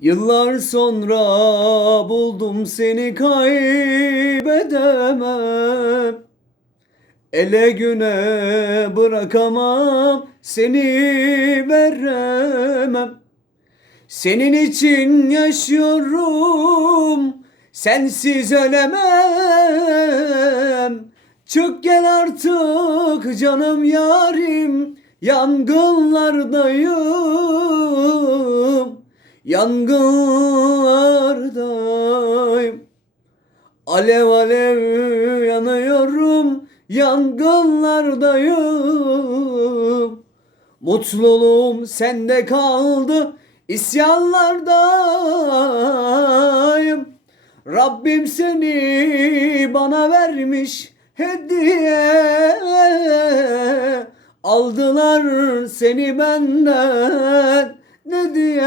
Yıllar sonra buldum seni kaybedemem. Ele güne bırakamam seni veremem. Senin için yaşıyorum sensiz ölemem. Çık gel artık canım yarim yangınlardayım Yangınlardayım. Alev alev yanıyorum yangınlardayım. Mutluluğum sende kaldı isyanlardayım. Rabbim seni bana vermiş hediye. Aldılar seni benden ne diye